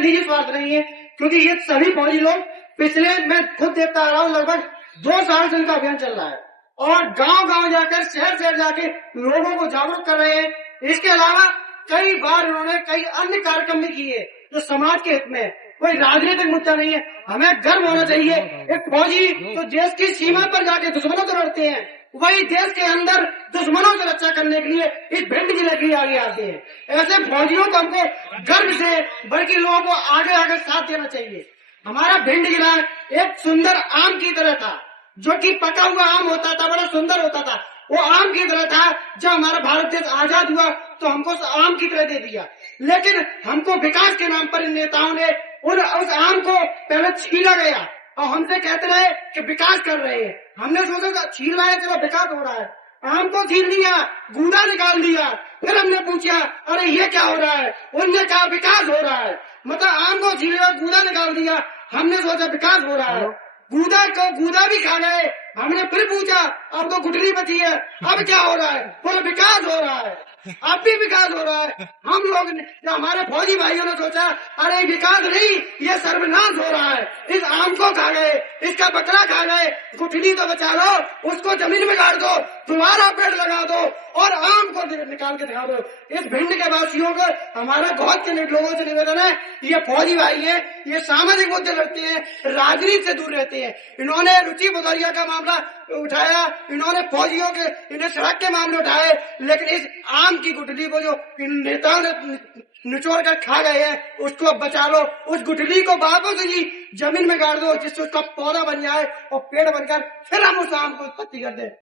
निजी स्वार्थ नहीं है, क्योंकि ये सभी फौजी लोग पिछले, मैं खुद देखता आ रहा हूँ, लगभग 2 साल से इनका अभियान चल रहा है और गांव गांव जाकर, शहर शहर जाके लोगों को जागरूक कर रहे हैं। इसके अलावा कई बार इन्होंने कई अन्य कार्यक्रम भी किए जो समाज के हित में है। कोई राजनीतिक मुद्दा नहीं है। हमें गर्व होना चाहिए, एक फौजी तो देश की सीमा पर जाके दुश्मनों से लड़ते हैं, वही देश के अंदर दुश्मनों से रक्षा करने के लिए इस भिंड जिले के लिए आगे आते हैं। ऐसे फौजियों को हमको गर्व से, बल्कि लोगों को आगे आगे साथ देना चाहिए। हमारा भिंड जिला एक सुंदर आम की तरह था, जो कि पका हुआ आम होता था, बड़ा सुंदर होता था, वो आम की तरह था। जब हमारा भारत देश आजाद हुआ तो हमको आम की तरह दे दिया, लेकिन हमको विकास के नाम पर इन नेताओं ने उस आम को पहले छीला गया और हमसे कहते रहे कि विकास कर रहे हैं। हमने सोचा छील रहा है, चलो विकास हो रहा है, आम को छील लिया, गूदा निकाल दिया। फिर हमने पूछा अरे ये क्या हो रहा है, उनने कहा विकास हो रहा है। मतलब आम को छील लिया, गूदा निकाल दिया, हमने सोचा विकास हो रहा है। गूदा भी खा गए। हमने फिर पूछा अब तो गुठली बची है, अब क्या हो रहा है, बोले विकास हो रहा है, अब भी विकास हो रहा है। हम लोग जो हमारे फौजी भाइयों ने सोचा अरे विकास नहीं, ये सर्वनाश हो रहा है, इस आम को खा गए, इसका बकरा खा गए, गुठली तो बचा लो, उसको जमीन में गाड़ दो, दोबारा पेड़ लगा दो और आम को निकाल के दिखा दो। इस भिंड के वासियों को हमारा बहुत से लोगों से निवेदन है, ये फौजी भाई है, ये सामाजिक मुद्दे लड़ते हैं, राजनीति से दूर रहते हैं। इन्होंने रुचि बुधारिया का मामला उठाया, इन्होंने फौजियों के, इन्हें सड़क के मामले उठाए, लेकिन इस आम की गुठली को जो इन नेताओं ने निचोड़ कर खा गए हैं, उसको बचा लो। उस गुठली को वापस ही जमीन में गाड़ दो, जिससे उसका पौधा बन जाए और पेड़ बनकर फिर हम उस आम को उत्पत्ति कर दें।